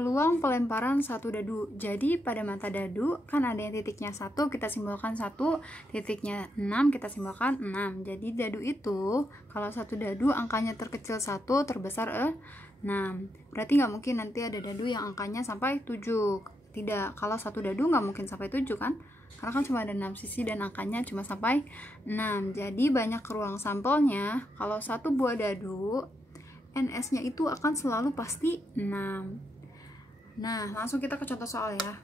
Peluang pelemparan satu dadu. Jadi pada mata dadu kan ada yang titiknya 1, kita simbolkan 1, titiknya 6, kita simbolkan 6. Jadi dadu itu kalau satu dadu angkanya terkecil 1, terbesar 6. Berarti nggak mungkin nanti ada dadu yang angkanya sampai 7. Tidak, kalau satu dadu nggak mungkin sampai 7 kan? Karena kan cuma ada 6 sisi dan angkanya cuma sampai 6. Jadi banyak ruang sampelnya. Kalau satu buah dadu, NS-nya itu akan selalu pasti 6. Nah, langsung kita ke contoh soal ya.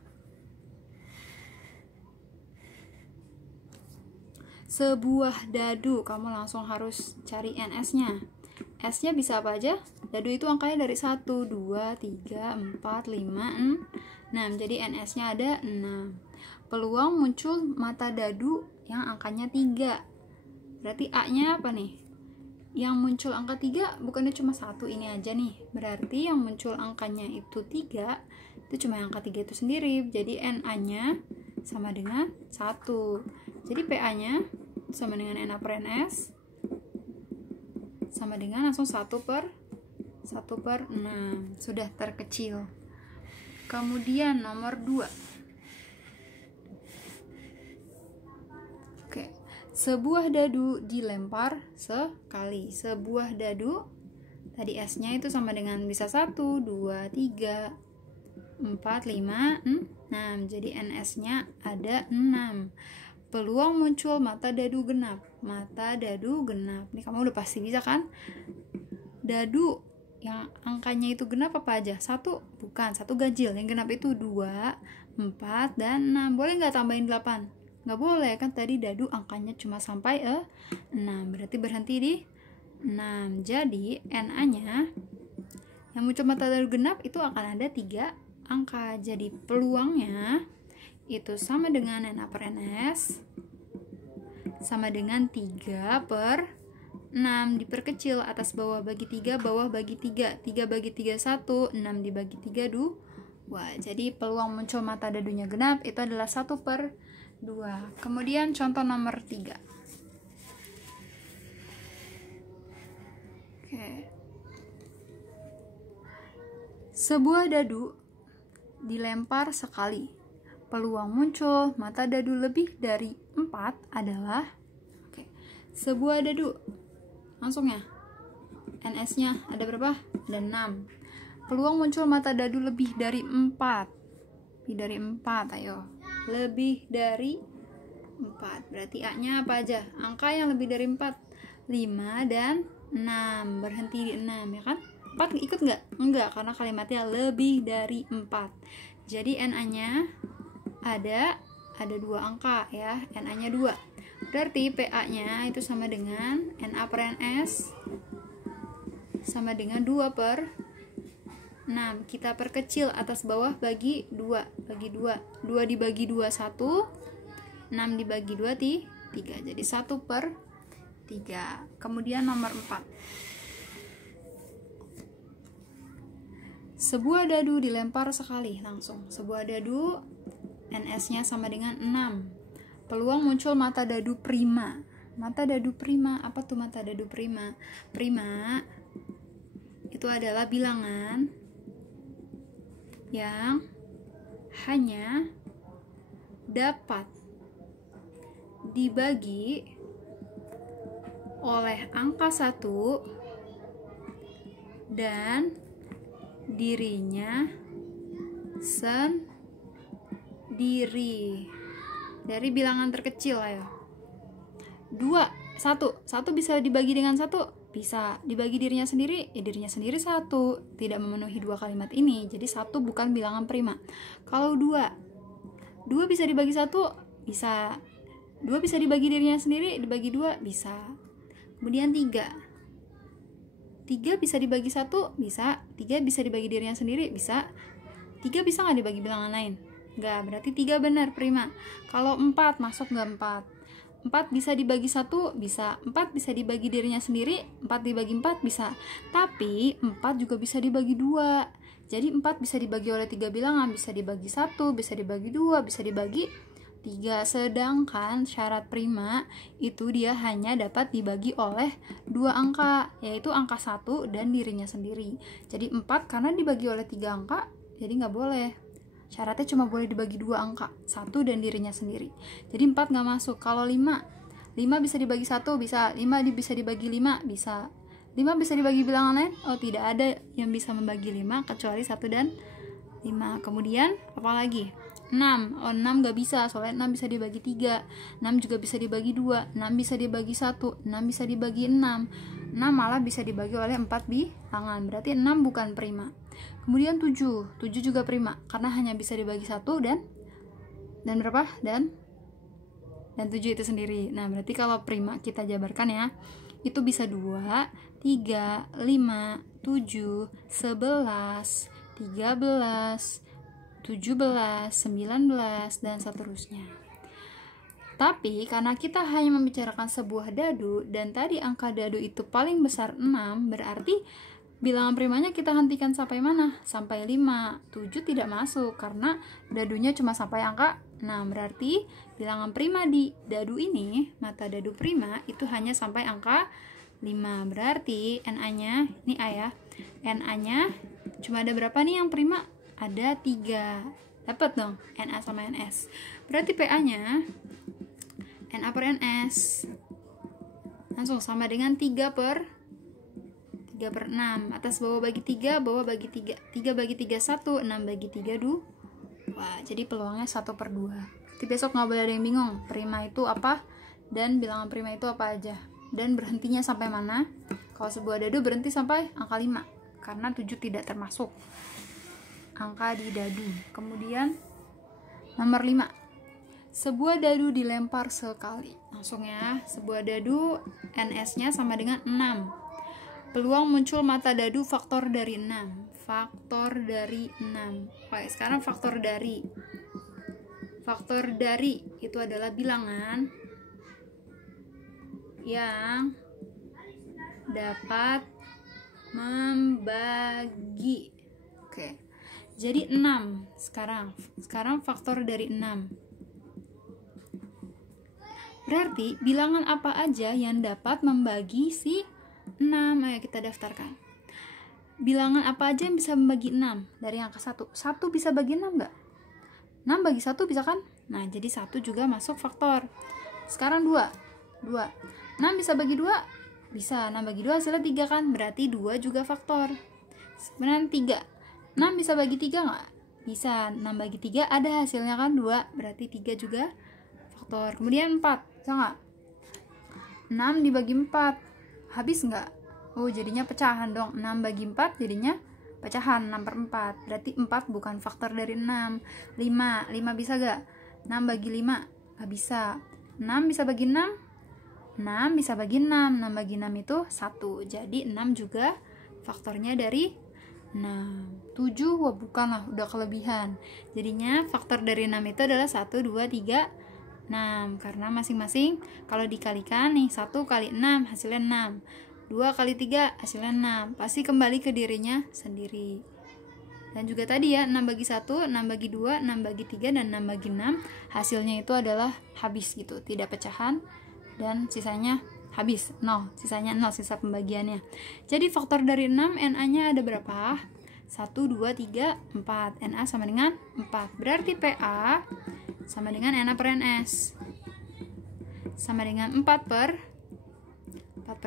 Sebuah dadu, kamu langsung harus cari NS-nya. S-nya bisa apa aja? Dadu itu angkanya dari 1, 2, 3, 4, 5, 6. Jadi NS-nya ada 6. Peluang muncul mata dadu yang angkanya 3. Berarti A-nya apa nih? Yang muncul angka 3 bukannya cuma 1 ini aja nih. Berarti yang muncul angkanya itu 3, itu cuma angka 3 itu sendiri. Jadi NA-nya sama dengan 1. Jadi PA-nya sama dengan NA per NS sama dengan langsung 1 per 6. Sudah terkecil. Kemudian nomor 2. Oke. Sebuah dadu dilempar sekali. Sebuah dadu, tadi S-nya itu sama dengan bisa 1, 2, 3, 4, 5, 6. Jadi NS-nya ada 6. Peluang muncul mata dadu genap. Mata dadu genap. Ini kamu udah pasti bisa kan? Dadu yang angkanya itu genap apa aja? 1? Bukan, 1 ganjil. Yang genap itu 2, 4, dan 6. Boleh nggak tambahin 8? Nggak boleh, kan tadi dadu angkanya cuma sampai 6. Berarti berhenti di 6. Jadi NA-nya yang muncul mata dadu genap itu akan ada 3 angka. Jadi peluangnya itu sama dengan NA per NS sama dengan 3 per 6. Diperkecil, atas bawah bagi 3, bawah bagi 3. 3 bagi 3 1, 6 dibagi 3 2. Jadi peluang muncul mata dadunya genap itu adalah 1 per 2. Kemudian contoh nomor 3. Oke. Sebuah dadu dilempar sekali. Peluang muncul mata dadu lebih dari 4 adalah sebuah dadu. Langsung ya. NS-nya ada berapa? Ada 6. Peluang muncul mata dadu lebih dari 4. Lebih dari 4, ayo. Lebih dari 4. Berarti A-nya apa aja? Angka yang lebih dari 4. 5 dan 6. Berhenti di 6 ya kan? 4 ikut nggak? Enggak, karena kalimatnya lebih dari 4. Jadi NA-nya ada 2 angka ya. NA-nya 2. Berarti PA-nya itu sama dengan NA per NS sama dengan 2 per 6. Kita perkecil, atas bawah bagi 2. Bagi 2. 2 dibagi 2 1. 6 dibagi 2 3. Jadi 1 per 3. Kemudian nomor 4. Sebuah dadu dilempar sekali langsung. Sebuah dadu NS-nya sama dengan 6. Peluang muncul mata dadu prima. Mata dadu prima, apa tuh mata dadu prima? Prima itu adalah bilangan yang hanya dapat dibagi oleh angka 1 dan dirinya sendiri. Dari bilangan terkecil, ayo. 2, 1 bisa dibagi dengan 1? Bisa. Dibagi dirinya sendiri? Ya dirinya sendiri 1. Tidak memenuhi 2 kalimat ini. Jadi 1 bukan bilangan prima. Kalau 2 bisa dibagi 1? Bisa. 2 bisa dibagi dirinya sendiri? Dibagi 2? Bisa. Kemudian 3 bisa dibagi 1? Bisa. 3 bisa dibagi dirinya sendiri? Bisa. 3 bisa nggak dibagi bilangan lain? Nggak, berarti 3 benar, prima. Kalau 4, masuk nggak 4? 4 bisa dibagi 1? Bisa. 4 bisa dibagi dirinya sendiri? 4 dibagi 4? Bisa. Tapi 4 juga bisa dibagi 2. Jadi 4 bisa dibagi oleh 3 bilangan. Bisa dibagi 1, bisa dibagi 2, bisa dibagi 3. Sedangkan syarat prima itu dia hanya dapat dibagi oleh 2 angka, yaitu angka 1 dan dirinya sendiri. Jadi 4 karena dibagi oleh 3 angka, jadi nggak boleh. Syaratnya cuma boleh dibagi 2 angka, 1 dan dirinya sendiri. Jadi 4 nggak masuk. Kalau 5 bisa dibagi 1, bisa. 5 bisa dibagi 5, bisa. 5 bisa dibagi bilangan lain? Oh, tidak ada yang bisa membagi 5 kecuali 1 dan 5. Kemudian apa lagi? 6. Oh, 6 nggak bisa, soalnya 6 bisa dibagi 3. 6 juga bisa dibagi 2. 6 bisa dibagi 1. 6 bisa dibagi 6. 6 malah bisa dibagi oleh 4 bilangan. Berarti 6 bukan prima. Kemudian 7 juga prima karena hanya bisa dibagi 1 dan berapa? Dan 7 itu sendiri. Nah, berarti kalau prima kita jabarkan ya, itu bisa 2, 3, 5, 7, 11, 13, 17, 19, dan seterusnya. Tapi karena kita hanya membicarakan sebuah dadu dan tadi angka dadu itu paling besar 6, berarti bilangan primanya kita hentikan sampai mana? Sampai 5. 7 tidak masuk karena dadunya cuma sampai angka 6. Berarti bilangan prima di dadu ini, mata dadu prima, itu hanya sampai angka 5. Berarti NA-nya, ini A ya, NA-nya cuma ada berapa nih yang prima? Ada 3. Dapat dong NA sama NS. Berarti PA-nya NA per NS langsung sama dengan 3 per 6. Atas bawah bagi 3, bawah bagi 3. 3 bagi 3 1, 6 bagi 3 2. Wah, jadi peluangnya 1 per 2. Jadi besok nggak boleh ada yang bingung prima itu apa dan bilangan prima itu apa aja, dan berhentinya sampai mana. Kalau sebuah dadu berhenti sampai angka 5 karena 7 tidak termasuk angka di dadu. Kemudian nomor 5, sebuah dadu dilempar sekali. Langsung ya, sebuah dadu NS-nya sama dengan 6. Peluang muncul mata dadu faktor dari 6. Faktor dari 6. Oke, sekarang faktor dari. Faktor dari itu adalah bilangan yang dapat membagi. Oke. Jadi 6 sekarang. Sekarang faktor dari 6. Berarti bilangan apa aja yang dapat membagi si 6? Ayo kita daftarkan. Bilangan apa aja yang bisa membagi 6 dari angka 1? 1 bisa bagi 6 enggak? 6 bagi 1 bisa kan? Nah, jadi 1 juga masuk faktor. Sekarang 2. 6 bisa bagi 2? Bisa. 6 bagi 2 hasilnya 3 kan? Berarti 2 juga faktor. Sebenarnya 3. 6 bisa bagi 3 enggak? Bisa. 6 bagi 3 ada hasilnya kan? 2. Berarti 3 juga faktor. Kemudian 4. Bisa enggak? 6 dibagi 4. Habis nggak? Oh, jadinya pecahan dong. 6 bagi 4 jadinya pecahan 6 per 4. Berarti 4 bukan faktor dari 6. 5 bisa gak? 6 bagi 5 nggak bisa. 6 bisa bagi 6? 6 bisa bagi 6. 6 bagi 6 itu 1. Jadi 6 juga faktornya dari 6. 7 wah bukan lah, udah kelebihan. Jadinya faktor dari 6 itu adalah 1, 2, 3, 6. Karena masing-masing kalau dikalikan nih, 1 kali 6 hasilnya 6, 2 kali 3 hasilnya 6, pasti kembali ke dirinya sendiri. Dan juga tadi ya, 6 bagi 1, 6 bagi 2, 6 bagi 3, dan 6 bagi 6 hasilnya itu adalah habis gitu, tidak pecahan, dan sisanya habis, 0, sisanya 0, sisa pembagiannya. Jadi faktor dari 6, NA nya ada berapa? 1, 2, 3, 4. NA sama dengan 4. Berarti PA sama dengan NA per NS sama dengan 4 per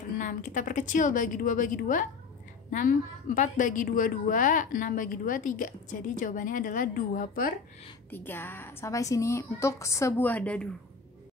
6. Kita perkecil, bagi 2 bagi 2, 6, 4 bagi 2 2, 6 bagi 2 3. Jadi jawabannya adalah 2 per 3. Sampai sini untuk sebuah dadu.